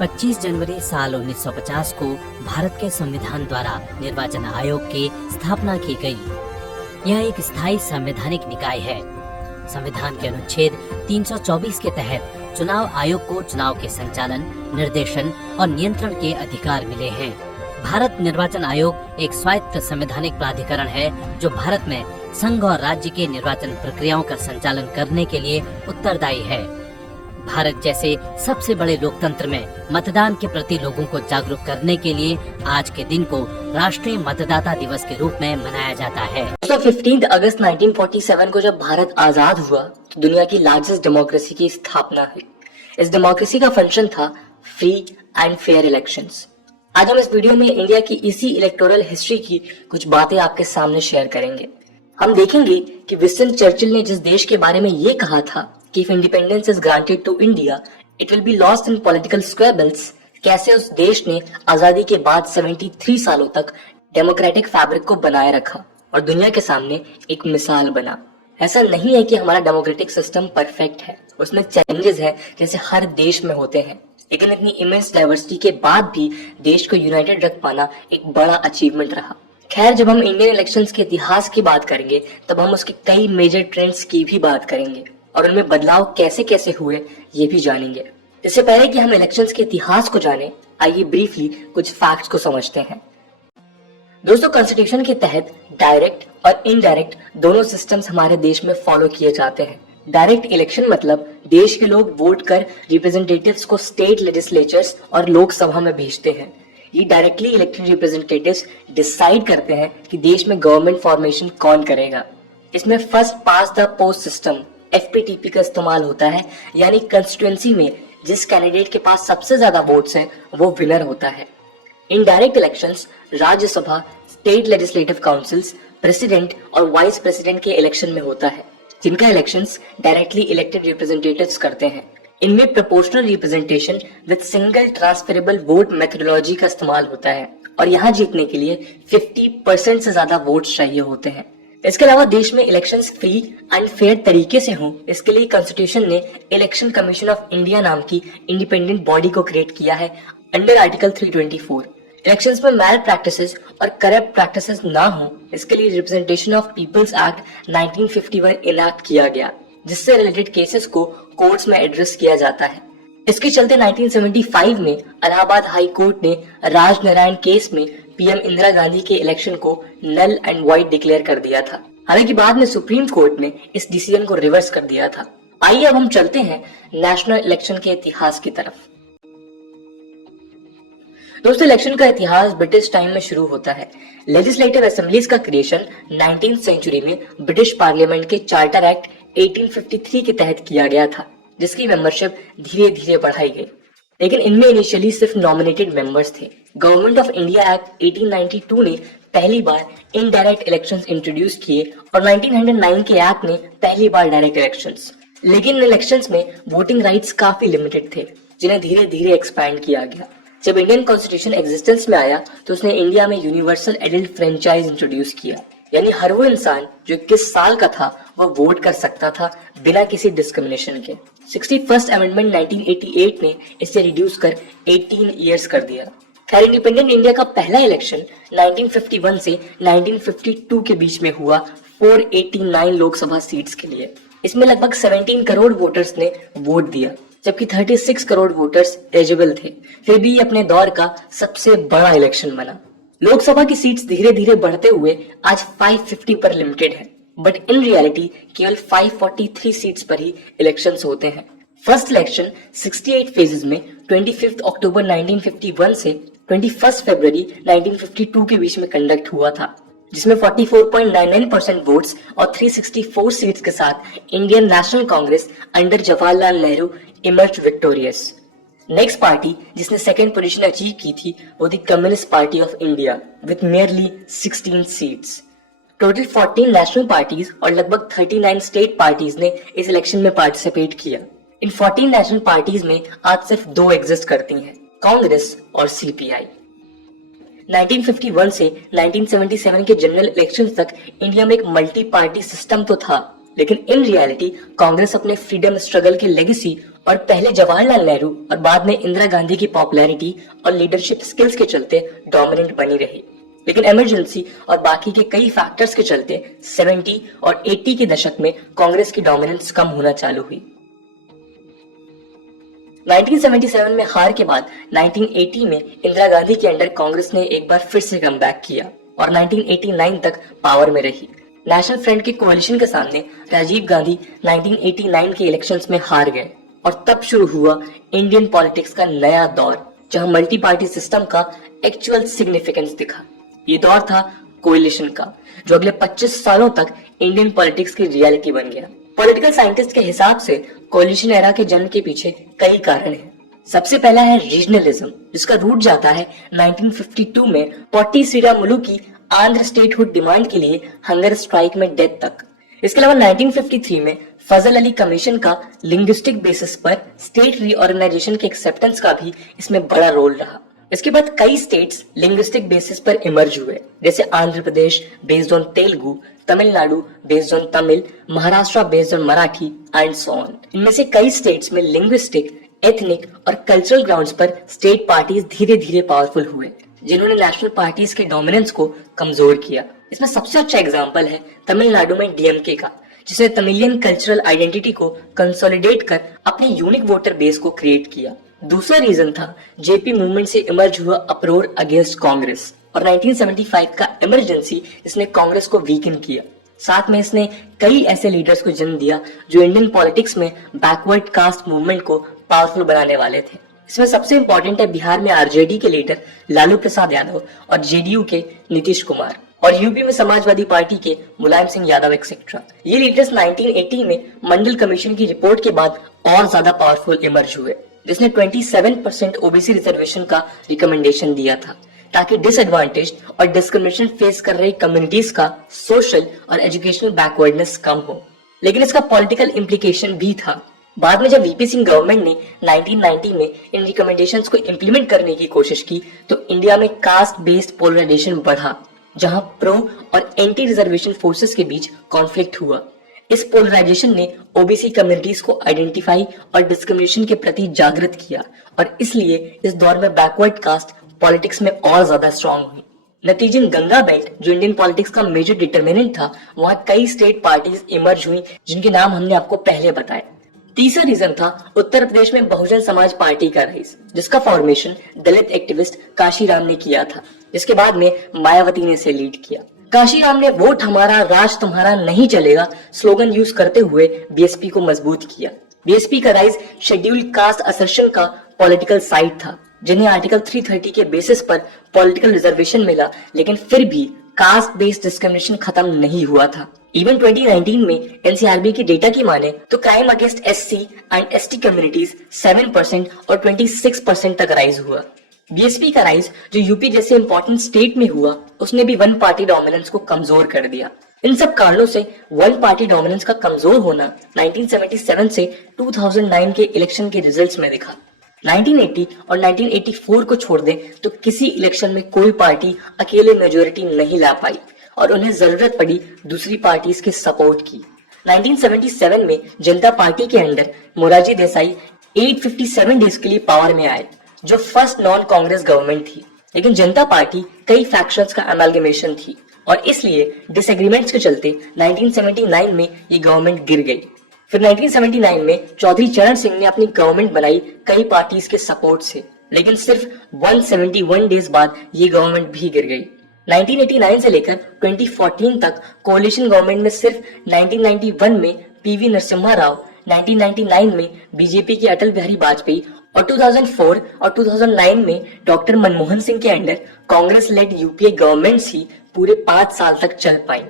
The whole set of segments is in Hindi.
25 जनवरी साल 1950 को भारत के संविधान द्वारा निर्वाचन आयोग की स्थापना की गई। यह एक स्थायी संवैधानिक निकाय है। संविधान के अनुच्छेद 324 के तहत चुनाव आयोग को चुनाव के संचालन, निर्देशन और नियंत्रण के अधिकार मिले हैं। भारत निर्वाचन आयोग एक स्वायत्त संवैधानिक प्राधिकरण है जो भारत में संघ और राज्य के निर्वाचन प्रक्रियाओं का संचालन करने के लिए उत्तरदायी है। भारत जैसे सबसे बड़े लोकतंत्र में मतदान के प्रति लोगों को जागरूक करने के लिए आज के दिन को राष्ट्रीय मतदाता दिवस के रूप में मनाया जाता है। 15 अगस्त 1947 को जब भारत आजाद हुआ तो दुनिया की लार्जेस्ट डेमोक्रेसी की स्थापना हुई। इस डेमोक्रेसी का फंक्शन था फ्री एंड फेयर इलेक्शंस। आज हम इस वीडियो में इंडिया की इसी इलेक्टोरल हिस्ट्री की कुछ बातें आपके सामने शेयर करेंगे। हम देखेंगे कि विंस्टन चर्चिल ने जिस देश के बारे में ये कहा था कि if independence is granted to India, it will be lost in political squabbles, कैसे उस देश ने आजादी के बाद 73 सालों तक डेमोक्रेटिक फैब्रिक को बनाए रखा और दुनिया के सामने एक मिसाल बना। ऐसा नहीं है कि हमारा डेमोक्रेटिक सिस्टम परफेक्ट है, उसमें चैलेंजेस है जैसे हर देश में होते हैं, लेकिन इतनी इमेंस डाइवर्सिटी के बाद भी देश को यूनाइटेड रख पाना एक बड़ा अचीवमेंट रहा। खैर, जब हम इंडियन इलेक्शंस के इतिहास की बात करेंगे तब हम उसके कई मेजर ट्रेंड्स की भी बात करेंगे और उनमें बदलाव कैसे कैसे हुए ये भी जानेंगे। इससे पहले कि हम इलेक्शंस के इतिहास को जानें, आइए ब्रीफली कुछ फैक्ट्स को समझते हैं। दोस्तों, कॉन्स्टिट्यूशन के तहत डायरेक्ट और इनडायरेक्ट दोनों सिस्टम्स हमारे देश में फॉलो किए जाते हैं। डायरेक्ट इलेक्शन मतलब देश के लोग वोट कर रिप्रेजेंटेटिव्स को स्टेट लेजिस्लेचर्स और लोकसभा में भेजते हैं। ये डायरेक्टली इलेक्टेड रिप्रेजेंटेटिव्स डिसाइड करते हैं कि देश में गवर्नमेंट फॉर्मेशन कौन करेगा। इसमें first pass the post system FPTP का इस्तेमाल होता है, यानी कंस्टिट्यूएंसी में जिस कैंडिडेट के पास सबसे ज्यादा वोट्स हैं वो विनर होता है। Indirect elections Rajya Sabha, state legislative councils, president और वाइस प्रेसिडेंट के इलेक्शन में होता है, जिनका इलेक्शंस डायरेक्टली इलेक्टेड रिप्रेजेंटेटिव्स करते हैं। इनमें proportional representation with single transferable vote methodology का इस्तेमाल होता है और यहाँ जीतने के लिए 50% से ज्यादा वोट्स चाहिए होते हैं। इसके अलावा देश में इलेक्शंस फ्री एंड फेयर तरीके से हों, इसके लिए कॉन्स्टिट्यूशन ने इलेक्शन कमीशन ऑफ इंडिया नाम की इंडिपेंडेंट बॉडी को क्रिएट किया है अंडर आर्टिकल 324। इलेक्शंस में मैल प्रैक्टिसेस और करप्ट प्रैक्टिसेस ना हो, इसके लिए representation of people's act 1951 enact किया गया, जिससे रिलेटेड केसेस को कोर्ट्स में एड्रेस किया जाता है। इसके चलते 1975 में इलाहाबाद हाई कोर्ट ने राजनारायण केस में PM इंदिरा गांधी के इलेक्शन को नल एंड वाइड डिक्लेयर कर दिया था। हालांकि बाद में सुप्रीम कोर्ट ने इस डिसीजन को रिवर्स कर दिया था। आइए अब हम चलते हैं नेशनल इलेक्शन के इतिहास की तरफ। दोस्तों, इलेक्शन का इतिहास ब्रिटिश टाइम में शुरू होता है। लेजिस्लेटिव असेंबलीज का क्रिएशन 19th सेंचुरी में ब्रिटिश पार्लियामेंट के चार्टर एक्ट 1853 के तहत किया गया था, जिसकी मेंबरशिप धीरे धीरे बढ़ाई गई, लेकिन इनमें इनिशियली सिर्फ नॉमिनेटेड मेंबर्स थे। गवर्नमेंट ऑफ इंडिया एक्ट 1892 ने पहली बार इनडायरेक्ट इलेक्शंस इंट्रोड्यूस किए और 1909 के एक्ट ने पहली बार डायरेक्ट इलेक्शंस। लेकिन इन इलेक्शंस में वोटिंग राइट्स काफी लिमिटेड थे, जिन्हें धीरे धीरे एक्सपैंड किया गया। जब इंडियन कॉन्स्टिट्यूशन एग्जिस्टेंस में आया तो उसने इंडिया में यूनिवर्सल एडल्ट फ्रेंचाइज इंट्रोड्यूस किया, यानी हर वो इंसान जो 21 साल का था वह वोट कर सकता था बिना किसी डिस्क्रिमिनेशन के। 61st अमेंडमेंट 1988 ने इसे रिड्यूस कर 18 इयर्स कर दिया। खैर, इंडिपेंडेंट इंडिया का पहला इलेक्शन 1951 से 1952 के बीच में हुआ 489 लोकसभा सीट्स के लिए। इसमें लगभग 17 करोड़ वोटर्स ने वोट दिया, जबकि 36 करोड़ वोटर्स एलिजिबल थे। फिर भी अपने दौर का सबसे बड़ा इलेक्शन बना। लोकसभा की सीट्स धीरे धीरे बढ़ते हुए आज 550 पर लिमिटेड है, बट इन रियलिटी केवल 543 सीट्स पर ही इलेक्शंस होते हैं। फर्स्ट इलेक्शन 68 फेजेस में 25 अक्टूबर 1951 से 21 फरवरी 1952 के बीच में कंडक्ट हुआ था, जिसमें 44.99% वोट्स और 364 सीट्स के साथ Indian national Congress under Jawaharlal Nehru emerge victorious. Next party जिसने सेकंड पोजीशन अचीव की थी वो थी communist party of India with merely 16 seats. Total 14 national parties और लगभग 39 स्टेट पार्टीज ने इस इलेक्शन में पार्टिसिपेट किया। इन 14 नेशनल पार्टीज में आज सिर्फ 2 एग्जिस्ट करती हैं, कांग्रेस और CPI। 1951 से 1977 के जनरल इलेक्शंस तक इंडिया में एक मल्टी पार्टी सिस्टम तो था, लेकिन इन रियलिटी कांग्रेस अपने फ्रीडम स्ट्रगल की लेगेसी और पहले जवाहरलाल नेहरू और बाद में इंदिरा गांधी की पॉपुलैरिटी और लीडरशिप स्किल्स के चलते डोमिनेंट बनी रही, लेकिन इमरजेंसी और बाकी के कई फैक्टर्स के चलते 70 और 80 के दशक में कांग्रेस की डोमिनेंस कम होना चालू हुई। 1977 में हार के बाद 1980 में इंदिरा गांधी के अंडर कांग्रेस ने एक बार फिर से कमबैक किया और 1989 तक पावर में रही। नेशनल फ्रंट के कोalition के सामने राजीव गांधी 1989 के इलेक्शंस में हार गए और तब शुरू हुआ इंडियन पॉलिटिक्स का नया दौर, जहां मल्टी पार्टी सिस्टम का एक्चुअल सिग्निफिकेंस दिखा। ये दौर था कोalition का, जो अगले 25 सालों तक इंडियन पॉलिटिक्स की रियलिटी बन गया। पॉलिटिकल साइंटिस्ट के हिसाब से कोalition एरा के जन्म के पीछे कई कारण हैं। सबसे पहला है रीजनलिज्म, जिसका रूट जाता है 1952 में पोट्टी श्रीरामुलु की आंध्र स्टेटहुड डिमांड के लिए हंगर स्ट्राइक में डेथ तक। इसके अलावा 1953 में फजल अली कमीशन का लिंग्विस्टिक बेसिस पर स्टेट रीऑर्गेनाइजेशन के एक्सेप्टेंस का भी इसमें बड़ा रोल रहा। इसके बाद कई स्टेट्स लिंग्विस्टिक बेसिस पर इमर्ज हुए, जैसे Andhra Pradesh based on Telugu, Tamil Nadu based on Tamil, Maharashtra based on Marathi and so on. इनमें से कई स्टेट्स में लिंग्विस्टिक, एथनिक और कल्चरल ग्राउंड्स पर स्टेट पार्टीज धीरे धीरे पावरफुल हुए, जिन्होंने नेशनल पार्टीज के डोमिनेंस को कमजोर किया। इसमें सबसे अच्छा एग्जांपल है तमिलनाडु में डीएमके का, जिसने तमिलियन कल्चरल आइडेंटिटी को कंसोलिडेट कर अपने यूनिक वोटर बेस को क्रिएट किया। दूसरा रीजन था जेपी मूवमेंट से इमर्ज हुआ अप्रोर अगेंस्ट कांग्रेस और 1975 का इमरजेंसी, इसने कांग्रेस को वीकन किया। साथ में इसने कई ऐसे लीडर्स को जन्म दिया जो इंडियन पॉलिटिक्स में बैकवर्ड कास्ट मूवमेंट को पावरफुल बनाने वाले थे। इसमें सबसे इंपॉर्टेंट है बिहार में आरजेडी के लीडर लालू प्रसाद यादव और जेडीयू के नीतीश कुमार, और यूपी में समाजवादी पार्टी के मुलायम सिंह यादव एक्सेट्रा। ये लीडर्स 1980 में मंडल कमीशन की रिपोर्ट के बाद और ज्यादा पावरफुल इमर्ज हुए, जिसने 27% ओबीसी रिजर्वेशन का रिकमेंडेशन दिया था, ताकि डिसएडवांटेज और डिस्क्रिमिनेशन फेस कर रही कम्युनिटीज का सोशल और एजुकेशनल बैकवर्डनेस कम हो। लेकिन इसका पॉलिटिकल इम्प्लीकेशन भी था। बाद में जब वीपी सिंह गवर्नमेंट ने 1990 में इन रिकमेंडेशंस को इम्प्लीमेंट करने की कोशिश की, तो इंडिया में कास्ट बेस्ड पोलराइजेशन बढ़ा, जहां प्रो और एंटी रिजर्वेशन फोर्सेस के बीच कॉन्फ्लिक्ट हुआ। इस पोलराइजेशन ने ओबीसी कम्युनिटीज को आइडेंटिफाई और डिस्क्रिमिनेशन के प्रति जागृत किया, और इसलिए इस दौर में बैकवर्ड कास्ट पॉलिटिक्स में और ज्यादा स्ट्रांग हुई। नतीजन गंगा बेल्ट, जो इंडियन पॉलिटिक्स का मेजर डिटर्मिनेंट था, वहां कई स्टेट पार्टीज इमर्ज हुई, जिनके नाम हमने आपको पहले बताए। तीसरा रीजन था उत्तर प्रदेश में बहुजन समाज पार्टी का राइज, जिसका फॉर्मेशन दलित एक्टिविस्ट काशीराम ने किया था, जिसके बाद में मायावती ने इसे लीड किया। काशीराम ने वोट हमारा राज तुम्हारा नहीं चलेगा स्लोगन यूज करते हुए बीएसपी को मजबूत किया। बीएसपी का राइज शेड्यूल्ड कास्ट असर्शन का पॉलिटिकल साइड था, जिन्हें आर्टिकल 330 के बेसिस पर पॉलिटिकल रिजर्वेशन मिला, लेकिन फिर भी कास्ट बेस्ड डिस्क्रिमिनेशन खत्म नहीं हुआ था। इवन 2019 में एनसीआरबी की डेटा की माने तो crime against SC and ST communities 7% और 26% तक राइज हुआ। बीएसपी का राइज, जो यूपी जैसे इंपॉर्टेंट स्टेट में हुआ, उसने भी वन पार्टी डोमिनेंस को कमजोर कर दिया। इन सब कारणों से वन पार्टी डोमिनेंस का कमजोर होना 1977 से 2009 के इलेक्शन के रिजल्ट्स में दिखा। 1980 और 1984 को छोड़ दें तो किसी इलेक्शन में कोई पार्टी अकेले मेजोरिटी नहीं ला पाई और उन्हें जरूरत पड़ी दूसरी पार्टीज के सपोर्ट की। 1977 में जनता पार्टी के अंडर मोरारजी देसाई 857 डेज के लिए पावर में आए, जो फर्स्ट नॉन कांग्रेस गवर्नमेंट थी। लेकिन जनता पार्टी कई फैक्शंस का अमेलगमेशन थी और इसलिए डिसएग्रीमेंट्स के चलते 1979 में ये गवर्नमेंट गिर गई। फिर 1979 में चौधरी चरण सिंह ने अपनी गवर्नमेंट बनाई कई पार्टीज के सपोर्ट से, लेकिन सिर्फ 171 डेज बाद ये गवर्नमेंट भी गिर गई। 1989 से लेकर 2014 तक कोalition गवर्नमेंट में सिर्फ 1991 में पीवी नरसिम्हा राव, 1999 में बीजेपी के अटल बिहारी वाजपेयी और 2004 और 2009 में डॉक्टर मनमोहन सिंह के under Congress led UPA governments ही पूरे 5 साल तक चल पाई।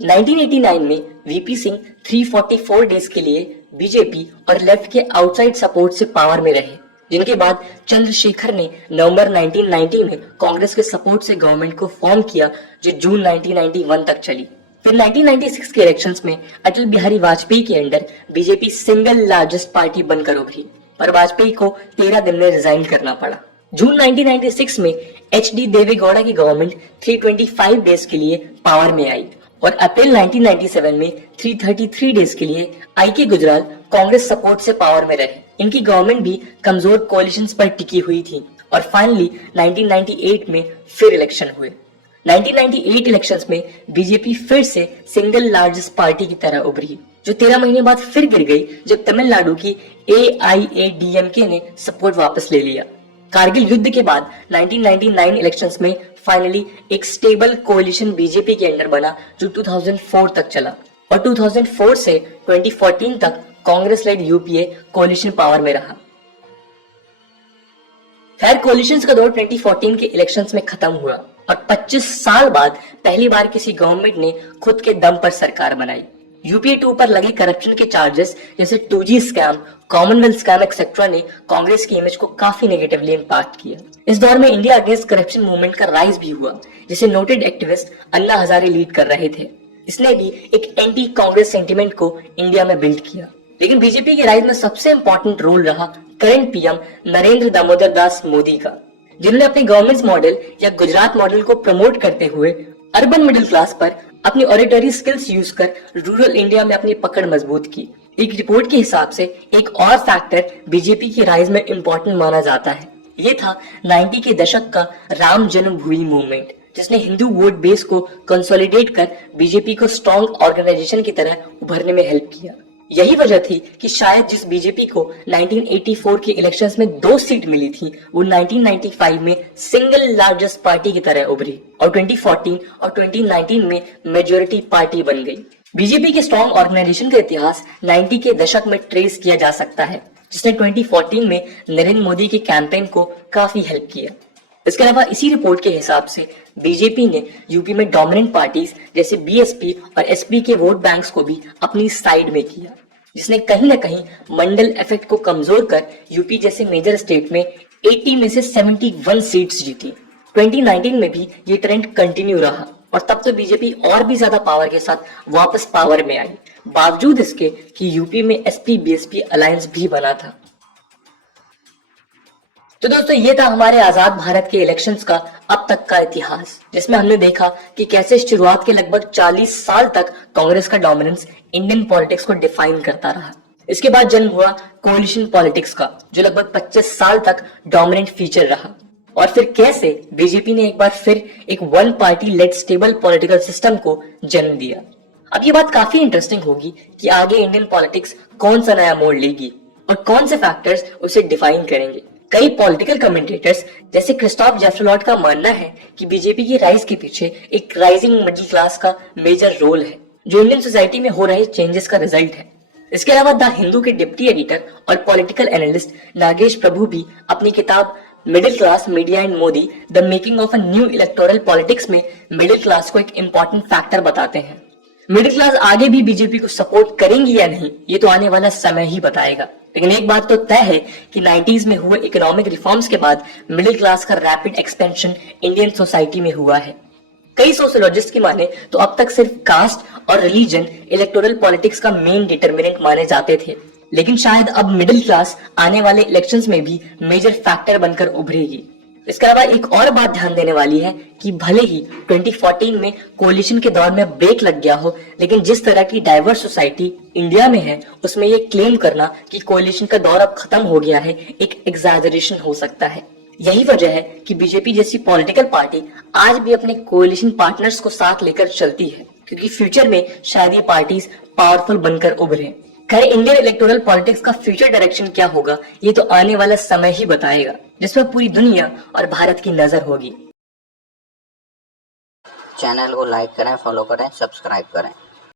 1989 में वीपी सिंह 344 डेज के लिए बीजेपी और लेफ्ट के आउटसाइड सपोर्ट से पावर में रहे, जिनके बाद चंद्रशेखर ने नवंबर 1990 में कांग्रेस के सपोर्ट से गवर्नमेंट को फॉर्म किया, जो जून 1991 तक चली। फिर 1996 के इलेक्शंस में अटल बिहारी वाजपेयी के under BJP single largest party बनकर उभरी, पर वाजपेयी को 13 दिन में रिजाइन करना पड़ा। जून 1996 में एचडी देवेगौड़ा की गवर्नमेंट 325 डेज के लिए पावर में आई और अप्रैल 1997 में 333 डेज के लिए आईके गुजराल कांग्रेस सपोर्ट से पावर में रहे। इनकी गवर्नमेंट भी कमजोर कोalitions पर टिकी हुई थी और फाइनली 1998 में फिर इलेक्शन हुए। 1998 इलेक्शंस में बीजेपी फिर से सिंगल लार्जेस्ट पार्टी की तरह उभरी, जो 13 महीने बाद फिर गिर गई जब तमिलनाडु की AIADMK ने सपोर्ट वापस ले लिया। कारगिल युद्ध के बाद 1999 इलेक्शंस में फाइनली एक स्टेबल कोalition बीजेपी के अंडर बना, जो 2004 तक चला और 2004 से 2014 तक कांग्रेस लेड यूपीए कोalition पावर में रहा। खैर, कोalitions का दौर 2014 के इलेक्शंस में खत्म हुआ और 25 साल बाद पहली बार किसी गवर्नमेंट ने खुद के दम पर सरकार बनाई। यूपीए 2 पर लगे करप्शन के चार्जेस जैसे 2G scam, Commonwealth scam etcetera ने कांग्रेस की इमेज को काफी नेगेटिवली इंपैक्ट किया। इस दौर में इंडिया अगेंस्ट करप्शन मूवमेंट का राइज भी हुआ, जिसे noted activist Anna Hazare lead कर रहे थे। इसने भी एक एंटी कांग्रेस सेंटिमेंट को इंडिया में बिल्ड किया। लेकिन बीजेपी के राइज में सबसे इंपॉर्टेंट रोल रहा करंट पीएम नरेंद्र दामोदर दास मोदी का, जिन्होंने अपने गवर्नमेंट मॉडल या गुजरात मॉडल को प्रमोट करते हुए अर्बन मिडिल क्लास पर अपनी ऑडिटरी स्किल्स यूज कर रूरल इंडिया में अपनी पकड़ मजबूत की। एक रिपोर्ट के हिसाब से एक और फैक्टर बीजेपी की राइज में इंपॉर्टेंट माना जाता है, ये था 90 के दशक का राम जन्मभूमि मूवमेंट, जिसने हिंदू वोट बेस को कंसोलिडेट कर बीजेपी को स्ट्रॉन्ग ऑर्गेनाइजेशन की तरह उभरने में हेल्प किया। यही वजह थी कि शायद जिस बीजेपी को 1984 के इलेक्शंस में 2 सीट मिली थी, वो 1995 में सिंगल लार्जेस्ट पार्टी की तरह उभरी और 2014 और 2019 में मेजोरिटी पार्टी बन गई। बीजेपी के स्ट्रॉन्ग ऑर्गेनाइजेशन का इतिहास 90 के दशक में ट्रेस किया जा सकता है, जिसने 2014 में नरेंद्र मोदी के कैंपेन को काफी हेल्प किया। इसके अलावा इसी रिपोर्ट के हिसाब से बीजेपी ने यूपी में डोमिनेंट पार्टीज जैसे बीएसपी और एसपी के वोट बैंक्स को भी अपनी साइड में किया, जिसने कहीं ना कहीं मंडल इफेक्ट को कमजोर कर यूपी जैसे मेजर स्टेट में 80 में से 71 सीट्स जीती। 2019 में भी ये ट्रेंड कंटिन्यू रहा और तब तो बीजेपी और भी ज्यादा पावर के साथ वापस पावर में आई, बावजूद इसके कि यूपी में एसपी बीएसपी अलायंस भी बना था। तो दोस्तों, ये था हमारे आजाद भारत के इलेक्शंस का अब तक का इतिहास, जिसमें हमने देखा कि कैसे शुरुआत के लगभग 40 साल तक कांग्रेस का डोमिनेंस इंडियन पॉलिटिक्स को डिफाइन करता रहा। इसके बाद जन्म हुआ कोalition पॉलिटिक्स का, जो लगभग 25 साल तक डोमिनेंट फीचर रहा, और फिर कैसे बीजेपी ने एक बार फिर एक one party led stable political system को जन्म दिया। अब ये बात काफी इंटरेस्टिंग होगी कि आगे इंडियन पॉलिटिक्स कौन सा नया मोड़ लेगी और कौन से फैक्टर्स उसे डिफाइन करेंगे। कई पॉलिटिकल कमेंटेटर्स जैसे क्रिस्टोफ जेफ्रोलॉट का मानना है कि बीजेपी की राइज के पीछे एक राइजिंग मिडिल क्लास का मेजर रोल है, जो इंडियन सोसाइटी में हो रहे चेंजेस का रिजल्ट है। इसके अलावा द हिंदू के डिप्टी एडिटर और पॉलिटिकल एनालिस्ट नागेश प्रभु भी अपनी किताब middle class media and Modi the making of a new electoral politics में मिडिल क्लास को एक इंपॉर्टेंट फैक्टर बताते हैं। मिडिल क्लास आगे भी बीजेपी को सपोर्ट करेंगी या नहीं, ये तो आने वाला समय ही बताएगा। लेकिन एक बात तो तय है कि 90s में हुए इकोनॉमिक रिफॉर्म्स के बाद मिडिल क्लास का रैपिड एक्सपेंशन इंडियन सोसाइटी में हुआ है। कई सोशियोलॉजिस्ट की माने तो अब तक सिर्फ कास्ट और रिलीजन इलेक्टोरल पॉलिटिक्स का मेन डिटर्मिनेंट माने जाते थे, लेकिन शायद अब मिडिल क्लास आने वाले इलेक्शंस में भी मेजर फैक्टर बनकर उभरेगी। इसके अलावा एक और बात ध्यान देने वाली है कि भले ही 2014 में कोalition के दौर में ब्रेक लग गया हो, लेकिन जिस तरह की डाइवर्स सोसाइटी इंडिया में है, उसमें ये क्लेम करना कि कोalition का दौर अब खत्म हो गया है एक एग्जैजरेशन हो सकता है। यही वजह है कि बीजेपी जैसी पॉलिटिकल पार्टी आज भी अपने कोalition पार्टनर्स को साथ लेकर चलती है, क्योंकि फ्यूचर में शायद ये पार्टीज पावरफुल बनकर उभरे। खैर, इंडियन इलेक्टोरल पॉलिटिक्स का फ्यूचर डायरेक्शन क्या होगा, ये तो आने वाला समय ही बताएगा, जिसमें पूरी दुनिया और भारत की नजर होगी। चैनल को लाइक करें, फॉलो करें, सब्सक्राइब करें।